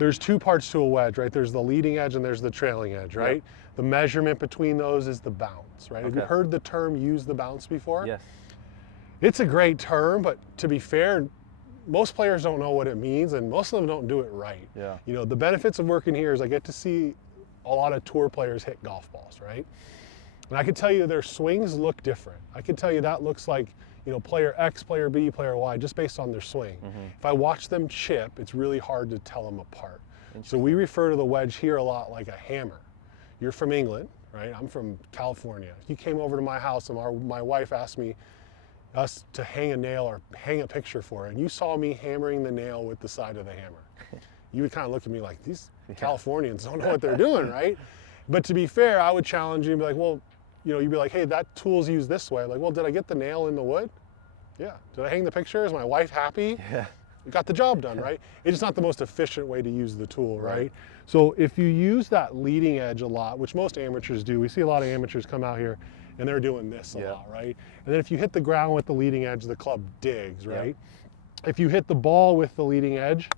There's two parts to a wedge, right? There's the leading edge and there's the trailing edge, right? Yep. The measurement between those is the bounce, right? Have you Okay. heard the term use the bounce before? Yes. It's a great term, but to be fair, most players don't know what it means and most of them don't do it right. Yeah. You know, the benefits of working here is I get to see a lot of tour players hit golf balls, right? And I can tell you their swings look different. I can tell you that looks like, you know, player X, player B, player Y, just based on their swing. If I watch them chip, it's really hard to tell them apart. So we refer to the wedge here a lot like a hammer. You're from England, right? I'm from California. You came over to my house and my wife asked us to hang a nail or hang a picture for her, and you saw me hammering the nail with the side of the hammer. You would kind of look at me like, these Californians don't know what they're doing, right? But to be fair, I would challenge you and be like, well, you know, you'd be like, hey, that tool's used this way. Like, well, did I get the nail in the wood? Yeah. Did I hang the picture? Is my wife happy? Yeah. We got the job done, right? It's not the most efficient way to use the tool, right? So if you use that leading edge a lot, which most amateurs do, we see a lot of amateurs come out here and they're doing this a lot, right? And then if you hit the ground with the leading edge, the club digs, right? If you hit the ball with the leading edge,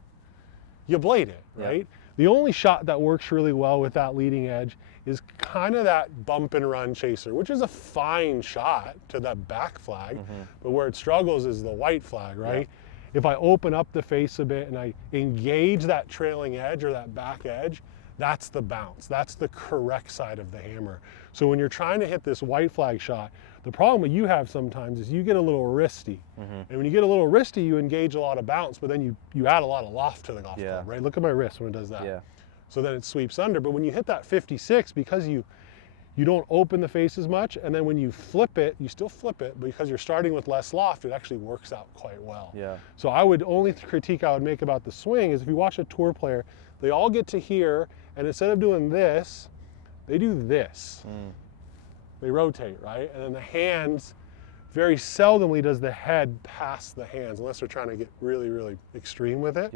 you blade it, right? The only shot that works really well with that leading edge is kind of that bump and run chaser, which is a fine shot to that back flag, but where it struggles is the white flag, right? If I open up the face a bit and I engage that trailing edge or that back edge, that's the bounce. That's the correct side of the hammer. So when you're trying to hit this white flag shot, the problem that you have sometimes is you get a little wristy. And when you get a little wristy, you engage a lot of bounce, but then you add a lot of loft to the golf club, right? Look at my wrist when it does that. So then it sweeps under. But when you hit that 56, because you don't open the face as much, and then when you flip it, you still flip it, but because you're starting with less loft, it actually works out quite well. So only critique I would make about the swing is if you watch a tour player, they all get to here, and instead of doing this, they do this. They rotate, right? And then the hands, very seldomly does the head pass the hands, unless they're trying to get really, really extreme with it.